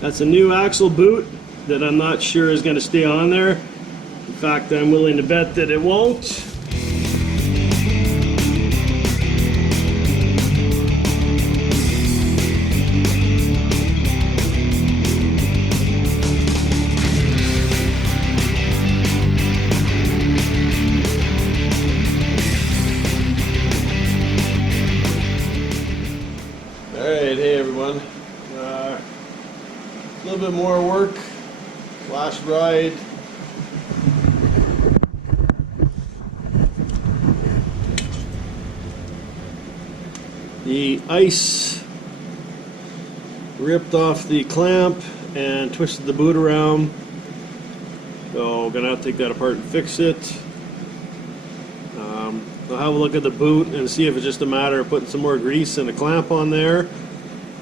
That's a new axle boot that I'm not sure is going to stay on there. In fact, I'm willing to bet that it won't. Alright, hey everyone. A little bit more work. Last ride. The ice ripped off the clamp and twisted the boot around. So I'm gonna have to take that apart and fix it. I'll have a look at the boot and see if it's just a matter of putting some more grease and a clamp on there,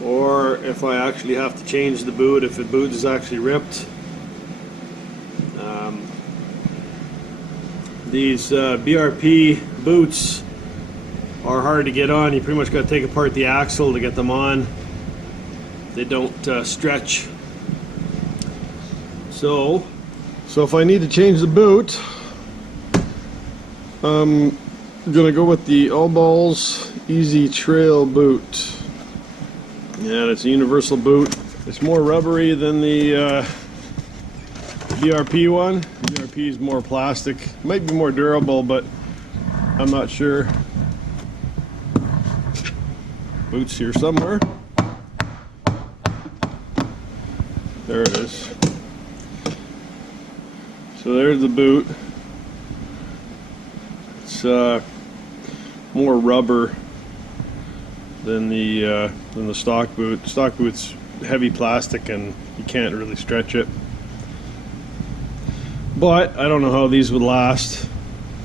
or if I actually have to change the boot if the boot is actually ripped. These BRP boots are hard to get on. You pretty much got to take apart the axle to get them on. They don't stretch. So if I need to change the boot, I'm gonna go with the All Balls Easy Trail boot. And it's a universal boot. It's more rubbery than the BRP one. BRP is more plastic. Might be more durable, but I'm not sure. Boot's here somewhere. There it is. So there's the boot. It's more rubber than the stock boot. The stock boot's heavy plastic and you can't really stretch it. But I don't know how these would last.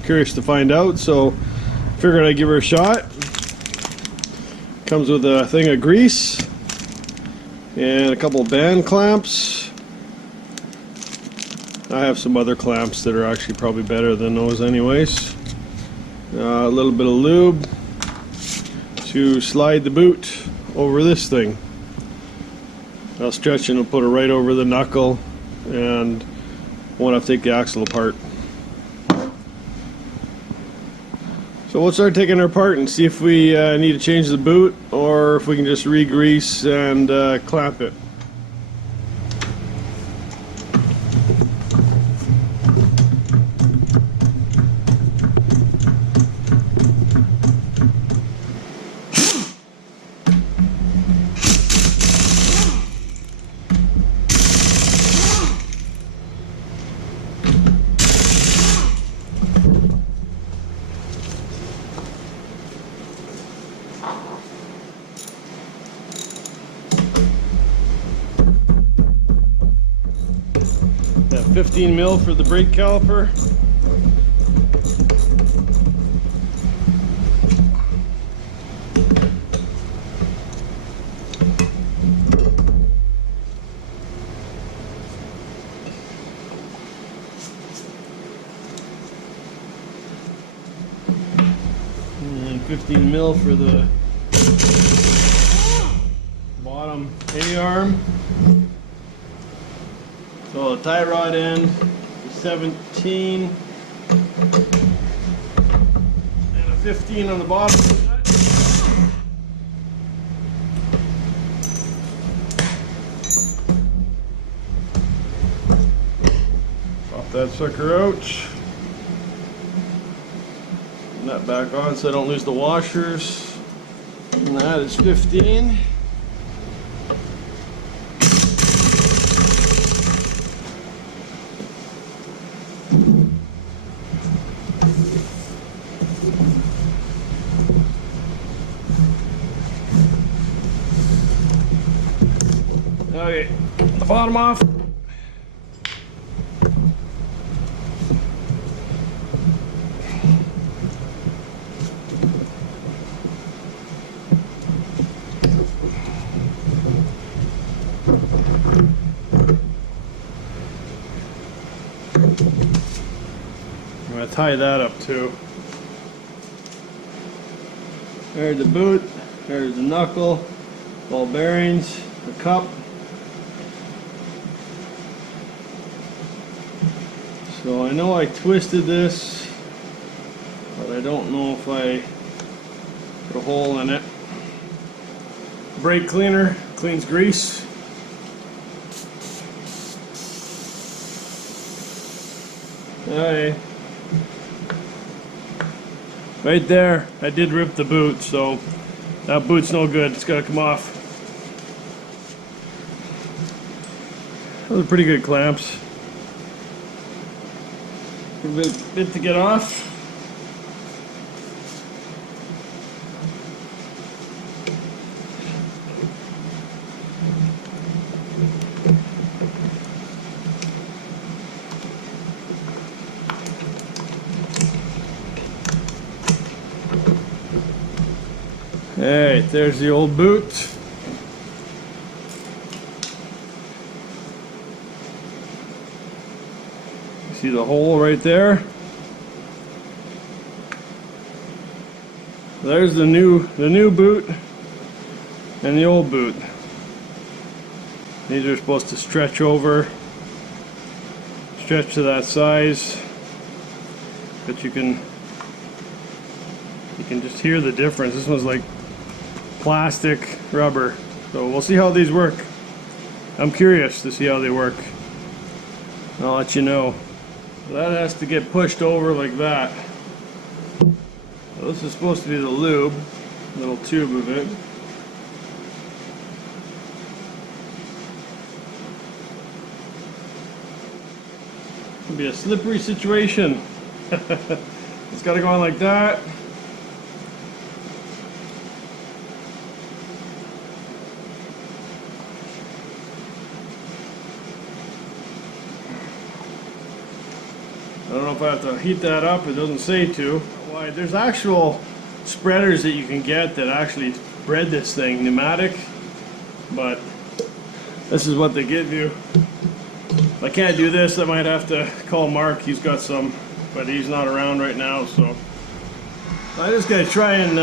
Curious to find out, so figured I'd give her a shot. Comes with a thing of grease and a couple band clamps. I have some other clamps that are actually probably better than those anyways. A little bit of lube to slide the boot over this thing. I'll stretch it and put it right over the knuckle and won't have to take the axle apart. So we'll start taking her apart and see if we need to change the boot or if we can just re-grease and clamp it. That 15 mil for the brake caliper. And 15 mil for the bottom A-arm. So the tie rod end is 17 and a 15 on the bottom. Pop that sucker out. And that back on so I don't lose the washers. And that is 15. Okay, the bottom off. I'm going to tie that up too. There's the boot, there's the knuckle, ball bearings, the cup. So I know I twisted this, but I don't know if I put a hole in it. Brake cleaner cleans grease. Hey. Right there, I did rip the boot, so that boot's no good. It's gotta come off. Those are pretty good clamps. A bit to get off. Alright, there's the old boot. See the hole right there? There's the new boot and the old boot. These are supposed to stretch to that size, but you can just hear the difference. This one's like plastic rubber. So we'll see how these work. I'm curious to see how they work. I'll let you know. That has to get pushed over like that. So this is supposed to be the lube, little tube of it. It'll be a slippery situation. It's got to go on like that. I don't know if I have to heat that up. It doesn't say to. Why? There's actual spreaders that you can get that actually spread this thing, pneumatic, but this is what they give you. If I can't do this, I might have to call Mark. He's got some, but he's not around right now, so I just gotta try and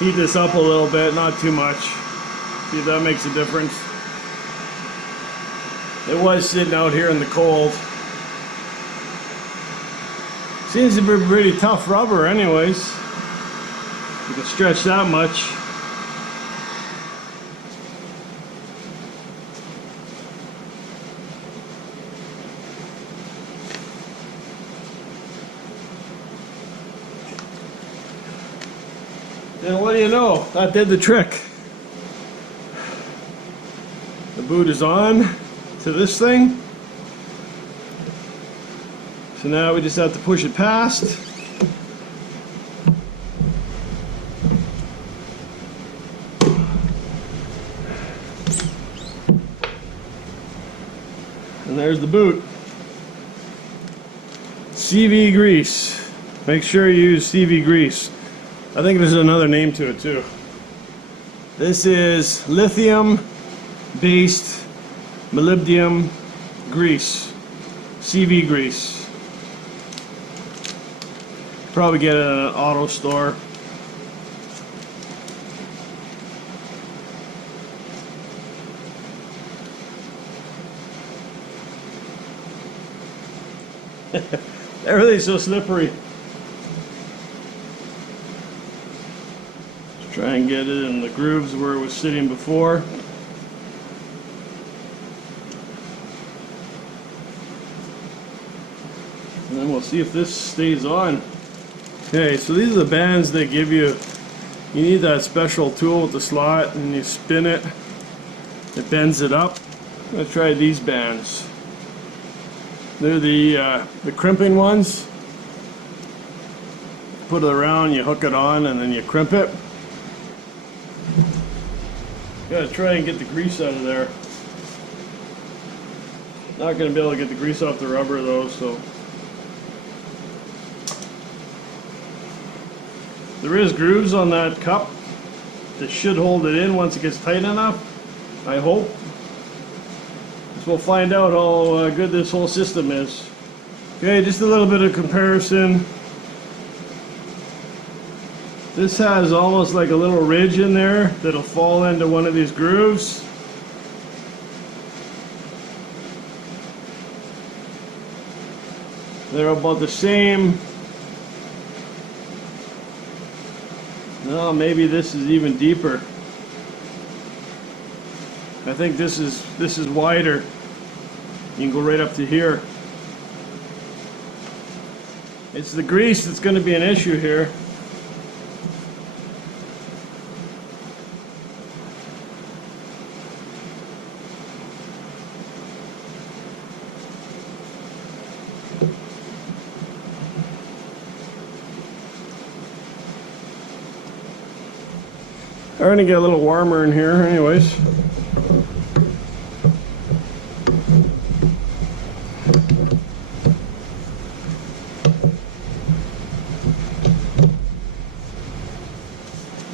heat this up a little bit, not too much. See if that makes a difference. It was sitting out here in the cold. Seems to be pretty tough rubber anyways. You can stretch that much. And what do you know? That did the trick. The boot is on to this thing. So now we just have to push it past. And there's the boot. CV grease. Make sure you use CV grease. I think there's another name to it too. This is lithium-based molybdenum grease. CV grease. Probably get it at an auto store. Everything's so slippery. Let's try and get it in the grooves where it was sitting before. And then we'll see if this stays on. Okay, so these are the bands they give you. You need that special tool with the slot, and you spin it. It bends it up. I'm gonna try these bands. They're the crimping ones. Put it around, you hook it on, and then you crimp it. Gotta try and get the grease out of there. Not gonna be able to get the grease off the rubber though, so. There is grooves on that cup that should hold it in once it gets tight enough, I hope. So we'll find out how good this whole system is. Okay, just a little bit of comparison. This has almost like a little ridge in there that'll fall into one of these grooves. They're about the same. No, maybe this is even deeper. I think this is wider. You can go right up to here. It's the grease that's going to be an issue here. I'm going to get a little warmer in here anyways.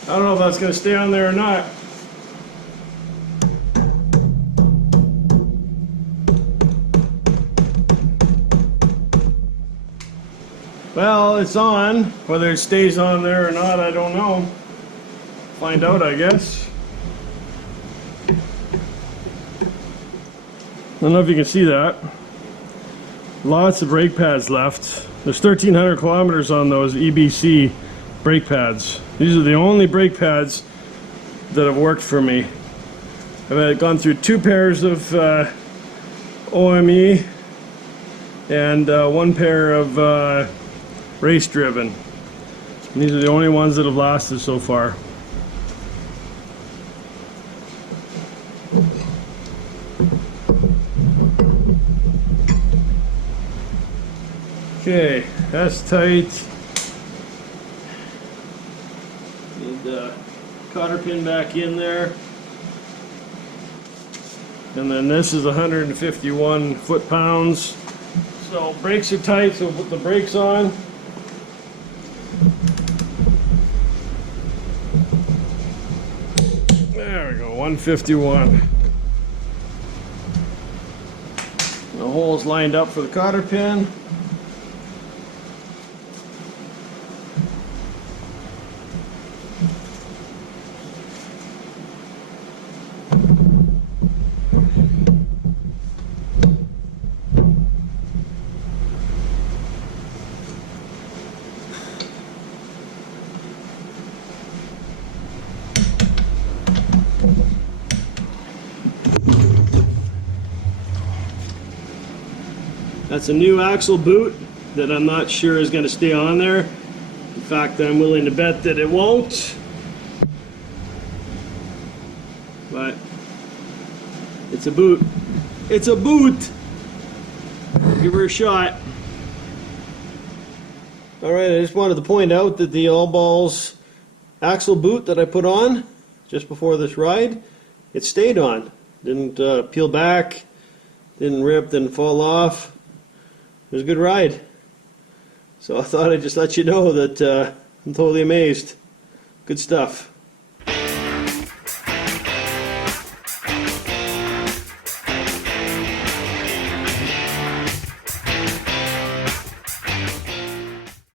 I don't know if that's going to stay on there or not. Well, it's on. Whether it stays on there or not, I don't know. Find out, I guess. I don't know if you can see that. Lots of brake pads left. There's 1,300 kilometers on those EBC brake pads. These are the only brake pads that have worked for me. I've gone through 2 pairs of OME and 1 pair of race driven. And these are the only ones that have lasted so far. Okay, that's tight. Need the cotter pin back in there. And then this is 151 foot-pounds. So brakes are tight, so we'll put the brakes on. There we go, 151. The hole's lined up for the cotter pin. That's a new axle boot that I'm not sure is going to stay on there. In fact, I'm willing to bet that it won't. But it's a boot. It's a boot! Give her a shot. Alright, I just wanted to point out that the All Balls axle boot that I put on just before this ride, it stayed on. Didn't peel back, didn't rip, didn't fall off. It was a good ride. So I thought I'd just let you know that I'm totally amazed. Good stuff.